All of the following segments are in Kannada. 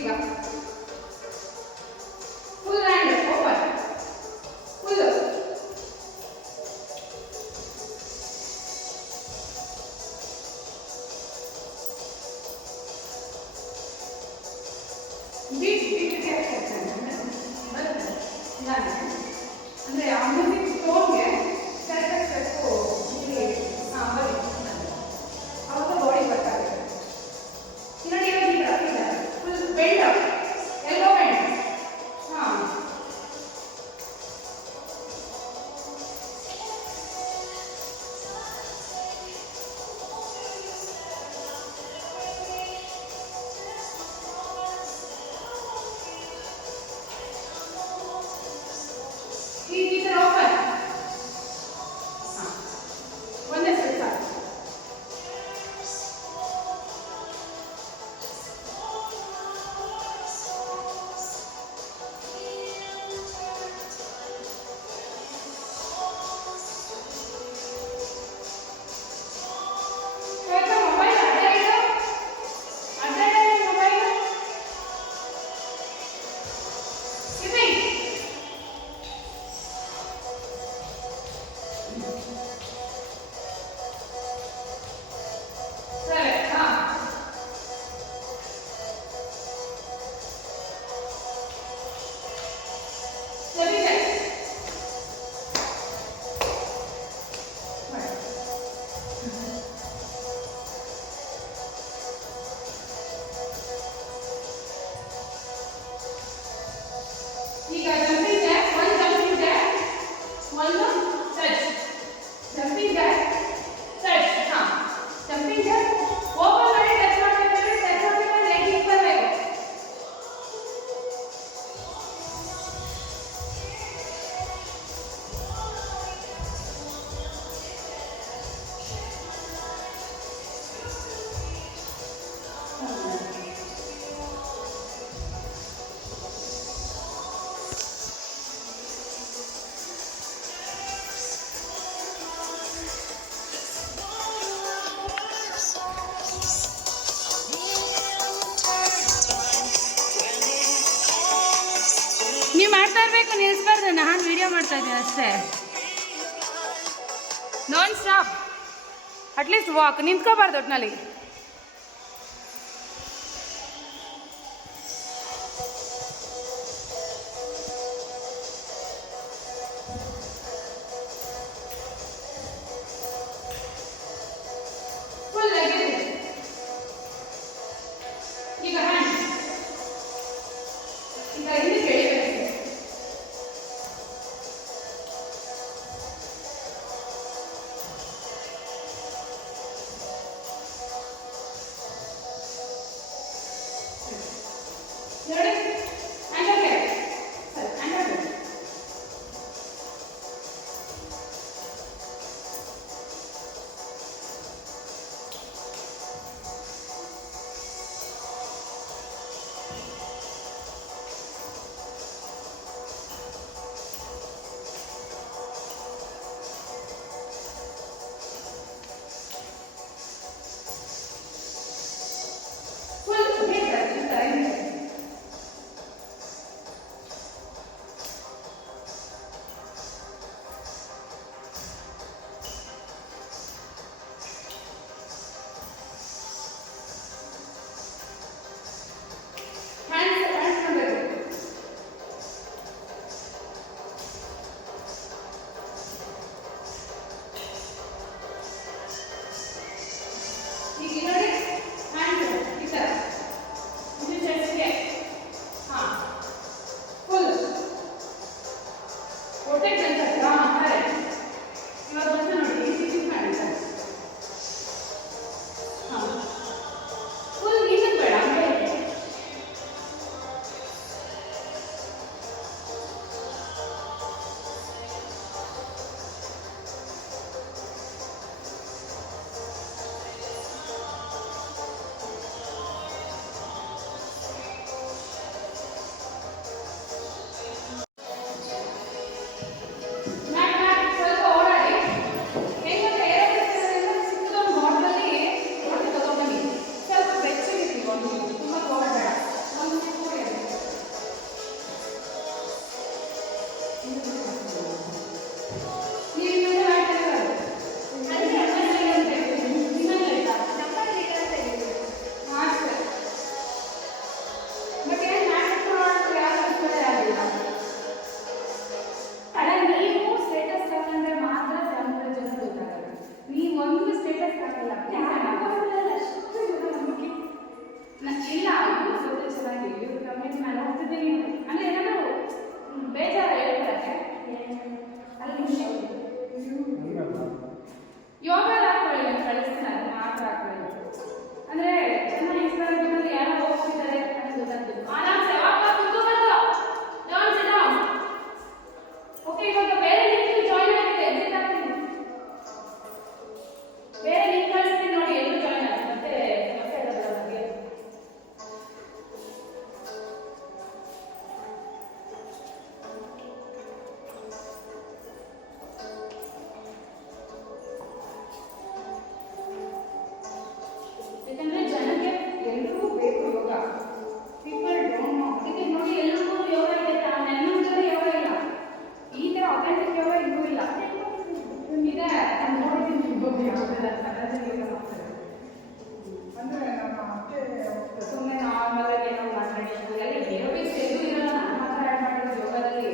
ಈಗ full hand open full beat ಅಂದರೆ ಆ ಮ್ಯೂಸಿಕ್ ಟೋನ್ಗೆ ಕರೆಕ್ಟಾಗಿ ಸ್ಟೆಪ್ಪು ಇಲ್ಲಿ ಬರೀ ಅವಾಗ ಬಾಡಿ ಬರ್ತಾಗುತ್ತೆ. ನೋಡಿ ಇವಾಗ ಈಗ ಫುಲ್ ಬೆಂಡ್ ಅಪ್ ಎಲ್ಲೋ ಬೆಂಡ್. ಹಾಂ ಈ ಥರ ಓಪನ್. ಹಾಂ ಒಂದೇ ಸೆಟ್ ಸಾಕು. ಮೊಬೈಲ್ ಅಡ್ಡ ಇಡು, ಮೊಬೈಲ್ ಸ್ಕಿಪ್ಪಿಂಗ್. ಸರಿ ಹಾಂ ಸರಿ ಈಗ ಜಂಪಿಂಗ್ ಜಾಕ್, ಒಂದು ಜಂಪಿಂಗ್ ಜಾಕ್, ಒಂದು ಟಚ್. Jumping Jack touch. ಹಾಂ ಜಂಪಿಂಗ್ ಜಾಕ್ ಓಪನ್ ಮಾಡಿ ಟಚ್ ಮಾಡಬೇಕಾದ್ರೆ ಟಚ್ ಮಾಡಬೇಕಾದ್ರೆ ಲೆಗ್ ಹಿಂಗೆ ಬರಬೇಕು. ನೀವು ಮಾಡ್ತಾ ಇರಬೇಕು, ನಿಲ್ಲಿಸ್ಬಾರ್ದು. ನಾನು ವಿಡಿಯೋ ಮಾಡ್ತಾ ಇದ್ದೀನಿ ಅಷ್ಟೇ. Non stop, at least walk. ನಿಂತ್ಕೋಬಾರ್ದು ಒಟ್ಟಿನಲ್ಲಿ. ಫುಲ್ ಆಗಿದೆ. ಈಗ ಹ್ಯಾಂಡ್ ಈಗ ಇಲ್ಲಿ ಕೆಳಗೆ ಅಂದರೆ ನಮ್ಮ ಅತ್ತೆ ಸುಮ್ಮನೆ ನಾರ್ಮಲ್ ಆಗಿ ಏನೋ ಮಾತಾಡಿದ್ವಿ ಏರೋಬಿಕ್ಸ್ ಎಲ್ಲೂ ಇರಲ್ಲ. ನಾನು ಮಾತ್ರ ಆ್ಯಡ್ ಮಾಡಿದ್ದು ಯೋಗದಲ್ಲಿ.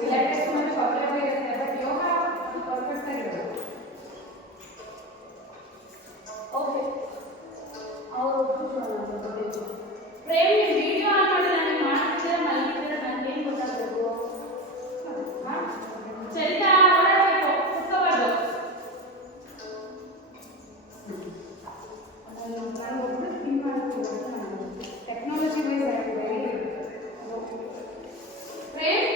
ರಿಲ್ಯಾಕ್ಸ್ ಮತ್ತು ಪರ್ಫೆಕ್ಟ್ ಇರುತ್ತೆ, ಬಟ್ ಯೋಗ ಪರ್ಫೆಕ್ಟ್ ಆಗಿರೋದು. ಓಕೆ, ಅವರು ಪ್ರೇಮ್ ವಿಡಿಯೋ ಆನ್ ಮಾಡಿ ನನಗೆ ಮಾಡ್ತಿದ್ರೆ ಮಲಗಿದ್ರೆ ನನಗೇನು ಗೊತ್ತಾಗಬೇಕು? ಹಾಂ, ಚರಿತಾ ಓಡಾಡಬೇಕು, ಕುತ್ಕೋಬಾರ್ದು. ನಾನು ಒಬ್ಬರು ಥಿಂಕ್ ಮಾಡ್ತೀನಿ, ಟೆಕ್ನಾಲಜಿ ವೈಸ್ ಆಗಿದೆ. ಪ್ರೇಮ್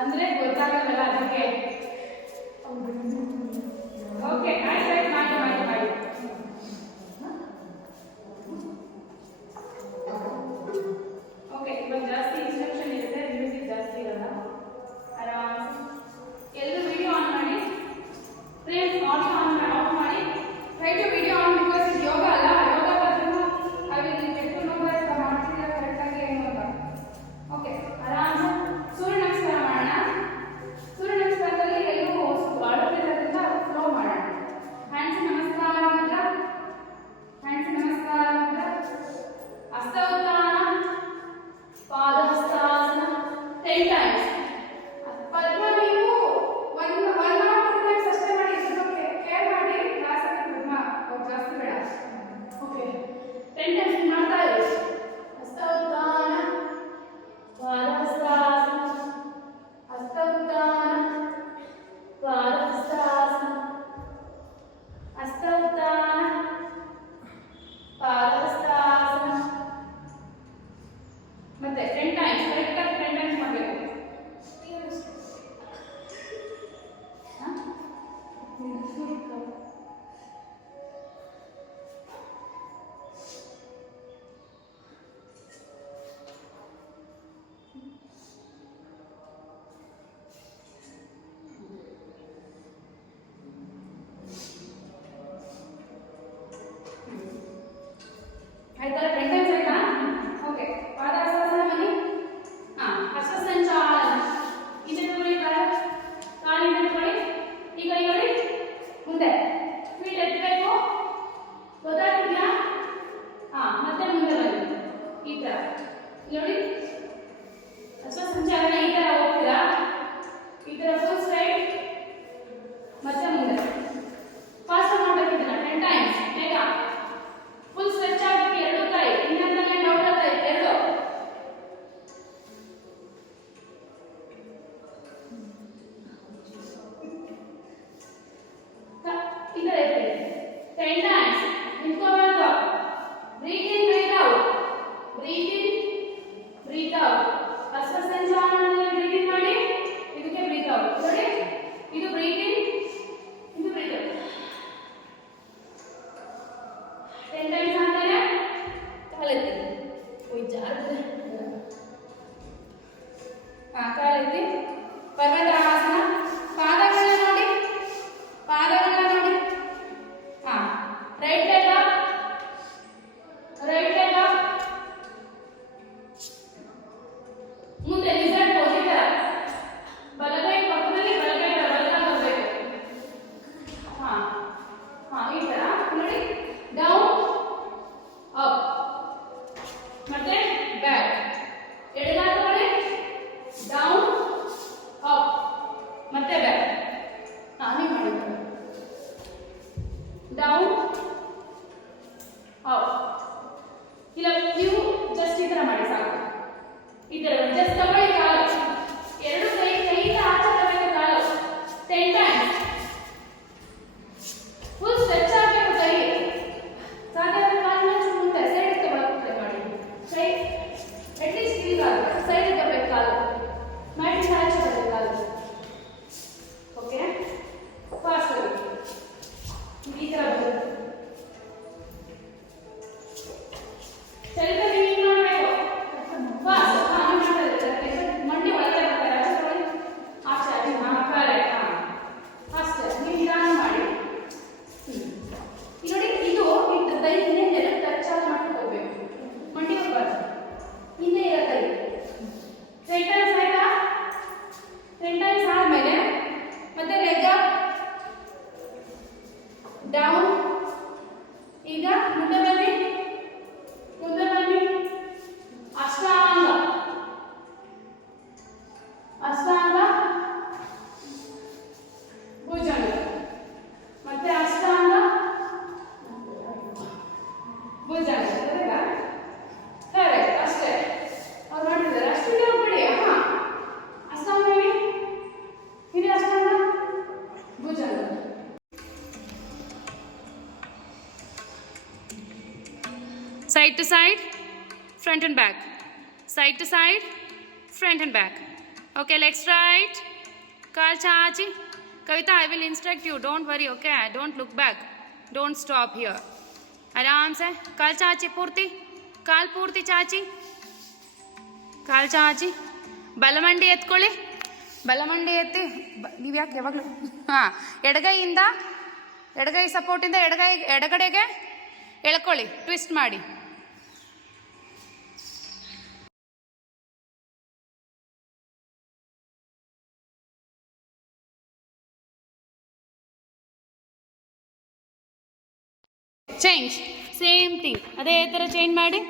ಅಂದ್ರೆ ಗೊತ್ತಾಗಲ್ಲ ಅದಕ್ಕೆ. ಓಕೆ, ಆಯ್ತು ಆಯ್ತು, ಮಾಡಿ ಮಾಡಿ ಮಾಡಿ. ಓಕೆ, ಇವಾಗ ಜಾಸ್ತಿ ಇನ್ಸ್ಟ್ರಕ್ಷನ್ ಇರುತ್ತೆ, ಮ್ಯೂಸಿಕ್ ಜಾಸ್ತಿ ಇರಲ್ಲ. ಆರಾಮ್ ಎಲ್ಲರೂ ವಿಡಿಯೋ ಆನ್ ಮಾಡಿ. ಪ್ರೇಮ್ ಆಡಿಯೋ ಆಫ್ ಮಾಡಿ. Try to video on, because ಇದು ಯೋಗ ಅಲ್ಲ. ಯೋಗ ಆದ್ರೂ I will get to know that ಮಾಡ್ತಿದ್ರೆ ಕರೆಕ್ಟಾಗಿ ಏನು ಅಂತ. ಓಕೆ, ಆರಾಮ್ ಸೂರ್ಯ ನಮಸ್ಕಾರ ಮಾಡೋಣ. ಸೂರ್ಯ ನಮಸ್ಕಾರದಲ್ಲಿ ಎಲ್ಲೂ ಅಳೋದ್ರಿಂದ ಫ್ಲೋ ಮಾಡೋಣ. ಹ್ಯಾಂಡ್ಸ್ ನಮಸ್ಕಾರ ಮುದ್ರ, ಹ್ಯಾಂಡ್ಸ್ ನಮಸ್ಕಾರ ಮುದ್ರ, ಹಸ್ತೋತ್ಥಾನ, ಪಾದಹಸ್ತಾಸನ 10 ಟೈಮ್ಸ್. ಪದ್ಮ ನೀವು ಒನ್ ಆರ್ 2 ಟೈಮ್ಸ್ ಅಷ್ಟೇ ಮಾಡಿ, ಕೇರ್ ಮಾಡಿ ಕ್ಲಾಸಲ್ಲಿ ಪದ್ಮ ಜಾಸ್ತಿ ಬೇಡ. ಓಕೆ, 10 ಟೈಮ್ಸ್ ಮಾಡ್ತಾ ಇರಿ. ಹಸ್ತೋತ್ಥಾನ, ಪಾದಹಸ್ತಾಸನ, ಹಸ್ತೋತ್ಥಾನ, ಪಾದಹಸ್ತಾಸನ, ಹಸ್ತೋತ್ಥಾನ, ಪಾದಹಸ್ತಾಸನ. ಮತ್ತೆ 10 ಟೈಮ್ಸ್, ಕರೆಕ್ಟಾಗಿ 10 ಟೈಮ್ಸ್ ಮಾಡಬೇಕು. ಆಯ್ತಲ್ಲ, 10 ಟೈಮ್ಸ್ ಆಯ್ತಾ? ಓಕೆ, ಪಾದಹಸ್ತಾಸನ ಬನ್ನಿ. Side to side, front and back. Side to side, front and back. Okay, legs straight. Kaal chachi. Kavita, I will instruct you. Don't worry, okay? Don't look back. Don't stop here. आराम से काल चाची पूर्ति काल पूर्ति चाची ಕಾಲ್ ಚಾಚಿ ಬಲಮಂಡಿ ಎತ್ಕೊಳ್ಳಿ ಬಲಮಂಡಿ ಎತ್ತಿ ನೀವು ಯಾಕೆ ಯಾವಾಗಲೂ ಹಾಂ ಎಡಗೈ ಸಪೋರ್ಟಿಂದ ಎಡಗಡೆಗೆ ಎಳ್ಕೊಳ್ಳಿ ಟ್ವಿಸ್ಟ್ ಮಾಡಿ ಚೇಂಜ್ ಸೇಮ್ ಥಿಂಗ್ ಅದೇ ಥರ ಚೇಂಜ್ ಮಾಡಿ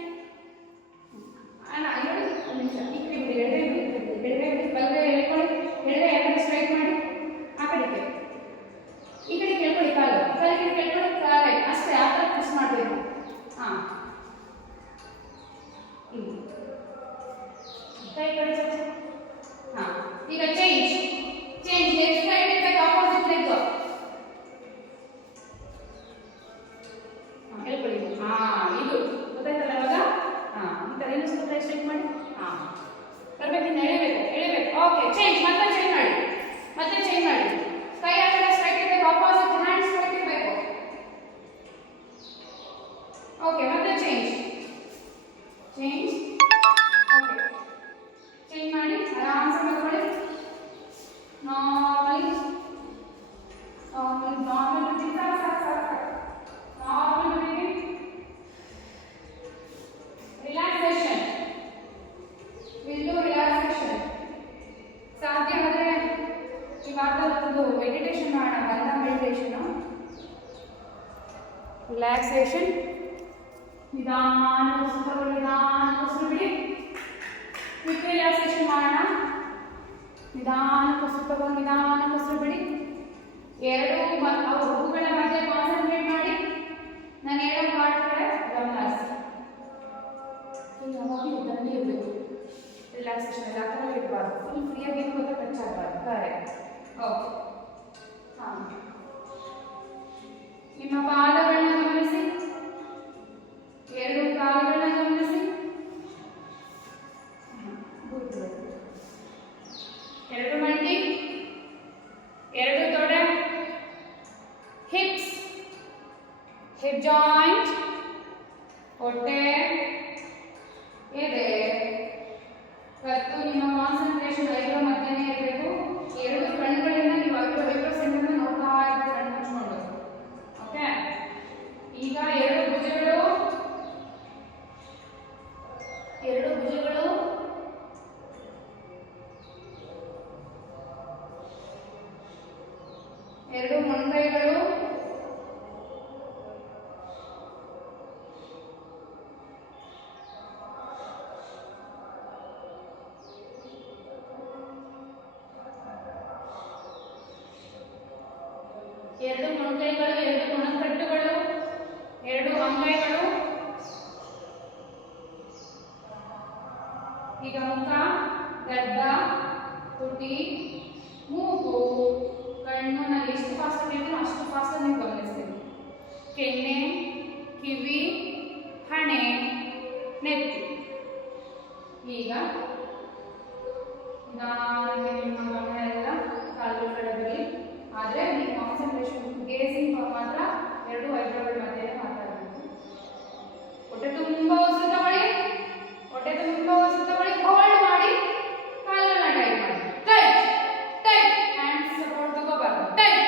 ಸ್ಟ್ರೈಟ್ ಮಾಡಿ ಆ ಕಡೆಗೆ ಈ ಕಡೆ ಕೇಳ್ಕೊಳ್ಳಿ ಕಾಲು ಕೇಳ್ಕೊಳ್ಳಿ ಕಾಲು ಅಷ್ಟೇ ಆ ಥರ ಪ್ರೆಸ್ ಮಾಡಬೇಕು ಹಾಂ ಕೈ ಕಡೆ ಹಾಂ ಈಗ ಚೇಂಜ್ ಲೆಫ್ಟ್ ಸೈಡ್ ಇರ್ಬೇಕು ಆಪೋಸಿಟ್ ಲೆಗ್ ಹೇಳ್ಕೊಳ್ಳಿ ಹಾಂ ಇದು ಗೊತ್ತಾಯ್ತಲ್ಲ ಇವಾಗ ಹಾಂ ಈ ಥರ ಏನು ಸ್ವಲ್ಪ ಸ್ಟ್ರೈಟ್ ಮಾಡಿ ಹಾಂ ಬರಬೇಕಿಂದ ಎಳಿಬೇಕು ಓಕೆ ಚೇಂಜ್ ಮತ್ತೆ ಚೇಂಜ್ ಮಾಡಿ ಕೈ ಆ ಕಡೆ ಸ್ಟ್ರೈಟ್ ಇರಬೇಕು ಆಪೋಸಿಟ್ ಹ್ಯಾಂಡ್ ಸ್ಟ್ರೈಟ್ ಇರಬೇಕು ಓಕೆ ಮತ್ತೆ ಚೇಂಜ್ ಓಕೆ ಚೇಂಜ್ ಮಾಡಿ ಆರಾಮ್ಸೆ ಮಾಡ್ಕೊಳ್ಳಿ ನಾರ್ಮಲ್ ರಿಲ್ಯಾಕ್ಸೇಷನ್ ಸಾಧ್ಯ ಆದರೆ ಇವಾಗ ಒಂದು ಮೆಡಿಟೇಷನ್ ಮಾಡೋಣ ಬಂದ ಮೆಡಿಟೇಷನು ರಿಲ್ಯಾಕ್ಸೇಷನ್ ನಿಧಾನ ಉಸಿರು ಬಿಡಿ ಕ್ವಿಕ್ ರಿಲ್ಯಾಕ್ಸೇಷನ್ ಮಾಡೋಣ ನಿಧಾನ ಉಸಿರು ಬಿಡಿ ಎರಡು ಹುಬ್ಬುಗಳ ಮಧ್ಯೆ ಕಾನ್ಸಂಟ್ರೇಟ್ ಮಾಡಿ ನಾನು ಹೇಳೋ ಪಾರ್ಟ್ ಕಡೆ ಗಮನ ಹರಿಸಿ ಯಾವಾಗಲೂ ಇದ್ದಂಗೆ ಇರಬೇಕು ರಿಲ್ಯಾಕ್ಸೇಷನ್ ಎಲ್ಲ ಆ ಥರ ಇರಬಾರ್ದು ಫುಲ್ ಫ್ರೀಯಾಗಿ ಇರ್ಬೋದು ಟಚ್ ಆಗಬಾರ್ದು ಕರೆಕ್ಟ್ ಓಕೆ ಹಾಂ ನಿಮ್ಮ ಪಾದಗಳನ್ನ ಗಮನಿಸಿ ಎರಡು ಕಾಲುಗಳನ್ನ ಗಮನಿಸಿ ಎರಡು ಮಂಡಿ ಎರಡು ತೊಡೆ ಹಿಪ್ಸ್ ಹಿಪ್ ಜಾಯಿಂಟ್ ಹೊಟ್ಟೆ ಎದೆ ಮತ್ತು ನಿಮ್ಮ ಕಾನ್ಸಂಟ್ರೇಷನ್ ಐದರ ಮಧ್ಯೆನೇ ಇರಬೇಕು ಎರಡು ಕಣ್ಣುಗಳಿಂದ ನೀವು 50% ನೋಡ್ತಾ ಇರಬೇಕು ಕಣ್ಣು ಮುಚ್ಕೊಂಡು ಓಕೆ ಈಗ ಎರಡು ಭುಜಗಳು ಎರಡು ಮೊಣಕೈಗಳು ಎರಡು ಮೊಣಕಟ್ಟುಗಳು ಎರಡು ಅಂಗೈಗಳು ಈಗ ಮುಖ ಗಡ್ಡ ತುಟಿ ಮೂಗು ಕಣ್ಣು ನಾನು ಎಷ್ಟು ಫಾಸ್ಟ್ ಹೇಳ್ತೀನೋ ಅಷ್ಟು ಫಾಸ್ಟ್ ನೀವು ಗಮನಿಸ್ತೀನಿ ಕೆನ್ನೆ ಕಿವಿ ಹಣೆ ನೆತ್ತಿ ಈಗ ನಿಧಾನಕ್ಕೆ ನಿಮ್ಮ ಗಮನ ಎಲ್ಲ ಕಾಲುಗಳ ಕಡೆ ಬರಲಿ ಆದರೆ ನೀವು ಕಾನ್ಸಂಟ್ರೇಷನ್ ಗೇಸಿಂಗ್ ಮಾತ್ರ ಎರಡು ಐಬ್ರೋಗಳ ಮಧ್ಯೆ ಮಾತಾಡಬೇಕು ಹೊಟ್ಟೆ ತುಂಬ ಉಸಿರು ತಗೊಳ್ಳಿ ಹೋಲ್ಡ್ ಮಾಡಿ ಕಾಲನ್ನ ಟೈಟ್ ಮಾಡಿ ಟೈಟ್ ಹ್ಯಾಂಡ್ಸ್ ಸಪೋರ್ಟ್ ತಗೋಬಾರ್ದು ಟೈಟ್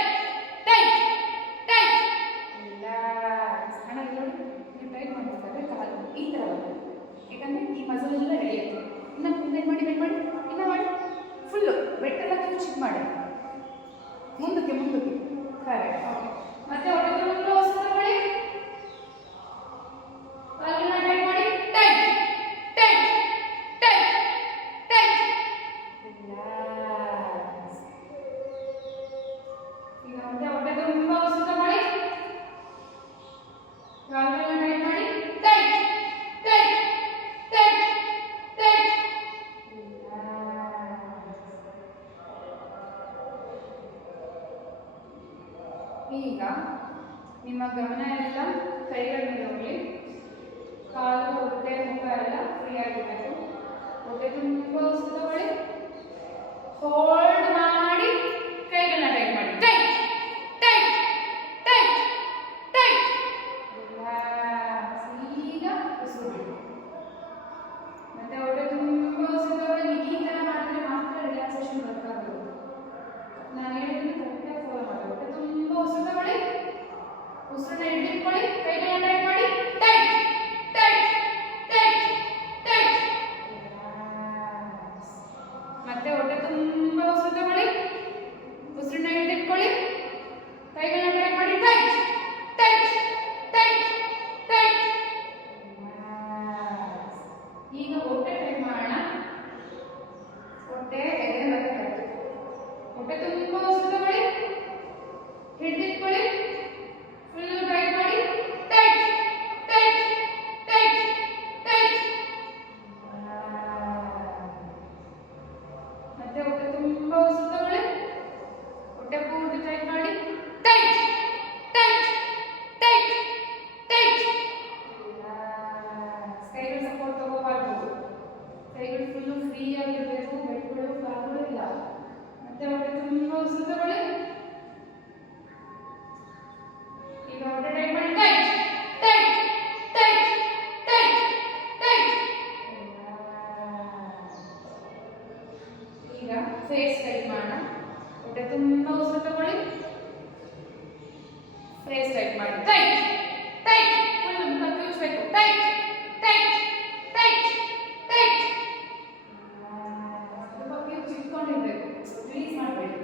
ರಿಲ್ಯಾಕ್ಸ್ ಹಣ ನೋಡಿ ನೀವು ಟೈಟ್ ಮಾಡಬೇಕಾದ್ರೆ ಕಾಲು ಈ ಥರ ಬರ್ತದೆ ಯಾಕಂದರೆ ಈ ಮಸಲ್ ಎಲ್ಲ ಎಳೆಯುತ್ತೆ ಇನ್ನು ಬೆಂಡ್ ಮಾಡಿ ಇನ್ನು ಮಾಡಿ ಫುಲ್ಲು ಬೆಟ್ಟೆಲ್ಲ ಚಿಕ್ಕ ಮಾಡಿ ಮುಂದಕ್ಕೆ ಕರೆಕ್ಟ್ ಮತ್ತೆ ಹೊಟ್ಟೆ ತುಂಬ ಉಸಿರು ತಗೊಳ್ಳಿ ಕಾಲನ್ನ ಟೈಟ್ ಮಾಡಿ ಟೈಟ್ ರಿಲ್ಯಾಕ್ಸ್ ಈಗ ಮತ್ತೆ ಹೊಟ್ಟೆ ತುಂಬ ಉಸಿರು ತಗೊಳ್ಳಿ ಕಾಲನ್ನ ಟೈಟ್ ಮಾಡಿ ಟೈಟ್ ಈಗ ನಿಮ್ಮ ಗಮನ ಎಲ್ಲ ಕೈಗಳ ಮೇಲೆ ಹೋಗಲಿ ಕಾಲು ಹೊಟ್ಟೆ ಮುಖ ಎಲ್ಲ ಫ್ರೀ ಆಗಿರಬೇಕು. ಹೊಟ್ಟೆ ತುಂಬ ಉಸಿರು ತಗೊಳ್ಳಿ. ಹೋಲ್ಡ್ ಮಾಡಿ ಕೈಗಳನ್ನ ಟೈಟ್ ಮಾಡಿ. Tight tight tight tight. Relax. ಈಗ ಉಸಿರು ಬಿಡಿ. ಮತ್ತೆ ಹೊಟ್ಟೆ ತುಂಬ ಉಸಿರು ತಗೊಳ್ಳಿ. ಈ ಥರ ಮಾಡಿದ್ರೆ ಮಾತ್ರ ರಿಲ್ಯಾಕ್ಸೇಷನ್ ಬರ್ತಾಗೋದು. ನಾನು ಹೇಳಿದ್ರೆ ಕರೆಕ್ಟಾಗಿ ಫಾಲೋ ಮಾಡಿ. ಹೊಟ್ಟೆ ತುಂಬ ಉಸಿರು ತಗೊಳ್ಳಿ. ಉಸಿರನ್ನ ಹಿಡಿದಿಟ್ಕೊಳ್ಳಿ. ಕೈಗಳನ್ನ ಟೈಟ್ ಮಾಡಿ. Tight tight tight tight. ಮತ್ತೆ ಹೊಟ್ಟೆ ತುಂಬ ಉಸಿರು ತಗೊಳ್ಳಿ. ಉಸಿರನ್ನ ಹಿಡಿದಿಟ್ಕೊಳ್ಳಿ. ಕೈಗಳನ್ನ ಟೈಟ್ ಮಾಡಿ. Tight tight tight tight. ಈಗ ಹೊಟ್ಟೆ ಟೈಟ್ ಮಾಡೋಣ. ಹೊಟ್ಟೆ ಎದೆ ಮತ್ತೆ ಕಟ್ಟು. ಹೊಟ್ಟೆ ತುಂಬ ಉಸಿರು ತಗೊಳ್ಳಿ. ಹಿಡಿದಿಟ್ಕೊಳ್ಳಿ. ಫುಲ್ ಟೈಟ್ ಮಾಡಿ. Tight tight tight tight. ಮತ್ತೆ ಹೊಟ್ಟೆ ತುಂಬ ಉಸಿರು ತಗೊಳ್ಳಿ. ಹೊಟ್ಟೆ ಪೂರ್ತಿ ಟೈಟ್ ಮಾಡಿ. Tight tight tight tight. ಕೈಗಳು ಸಪೋರ್ಟ್ ತಗೋಬಾರ್ದು. ಕೈಗಳು ಫುಲ್ಲು ಫ್ರೀ ಆಗಿರಬೇಕು. ಬೆಟ್ಗಳು ಕಾಲುಗಳು ಇಲ್ಲ. ಮತ್ತೆ ಹೊಟ್ಟೆ ತುಂಬ ಉಸಿರು ತಗೊಳ್ಳಿ. ಈಗ ಹೊಟ್ಟೆ ಟೈಟ್ ಮಾಡಿ. Tight tight tight tight tight. ಈಗ ಫೇಸ್ ಟೈಟ್ ಮಾಡೋಣ. ಹೊಟ್ಟೆ ತುಂಬ ಉಸಿರು ತಗೊಳ್ಳಿ. ಫೇಸ್ ಟೈಟ್ ಮಾಡಿ. Tight tight. ಫುಲ್ ಮುಖ ಕಿವಿಸ್ಬೇಕು. Tight tight tight tight. ಸ್ವಲ್ಪ ಕಿವಿ ಚಿಟ್ಕೊಂಡಿರ್ಬೇಕು. ರಿಲೀಸ್ ಮಾಡಬೇಡಿ.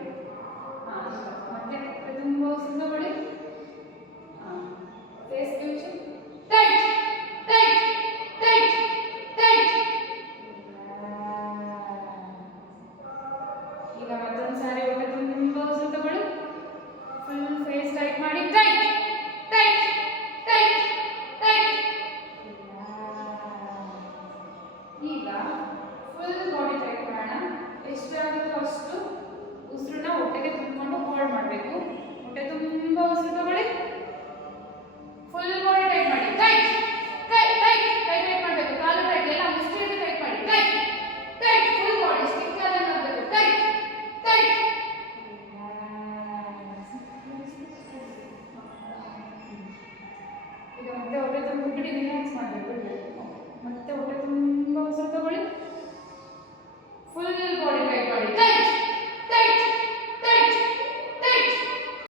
ಮತ್ತೆ ಹೊಟ್ಟೆ ತುಂಬ ಉಸಿರು ತಗೊಳ್ಳಿ. ಫೇಸ್ ಕಿವಿಚು. Tight tight tight tight. ಈಗ ಮತ್ತೊಂದು ಸಾರಿ ಹೊಟ್ಟೆ ತುಂಬ ಉಸಿರು ತಗೊಳ್ಳಿ. ಫುಲ್ ಫೇಸ್ ಟೈಟ್ ಮಾಡಿ. Tight tight tight tight. ಈಗ ಫುಲ್ ಬಾಡಿ ಟೈಟ್ ಮಾಡೋಣ. ಎಷ್ಟಾಗುತ್ತೋ ಅಷ್ಟು ಉಸಿರನ್ನ ಹೊಟ್ಟೆಗೆ ತುಂಬಿಕೊಂಡು ಹೋಲ್ಡ್ ಮಾಡಬೇಕು. ಹೊಟ್ಟೆ ತುಂಬ ಉಸಿರು ತಗೊಳ್ಳಿ. ಫುಲ್ ಬಾಡಿ ಟೈಟ್ ಮಾಡಿ. ಟೈಟ್ ಕೈ ಟೈಟ್. ಕೈ ಟೈಟ್ ಮಾಡಬೇಕು. ಕಾಲು ಟೈಟ್. ಎಲ್ಲ ಮುಷ್ಟಿ ಟೈಟ್ ಮಾಡಿ. Tight tight. Full body stick ಆದಂಗೆ ಆಗಬೇಕು. Tight tight. ಈಗ ಮತ್ತೆ ಹೊಟ್ಟೆ ತುಂಬ ಬಿಡಿ. ರಿಲ್ಯಾಕ್ಸ್ ಮಾಡಬೇಕು. ಮತ್ತೆ ಹೊಟ್ಟೆ ತುಂಬ ಉಸಿರು ತಗೊಳ್ಳಿ.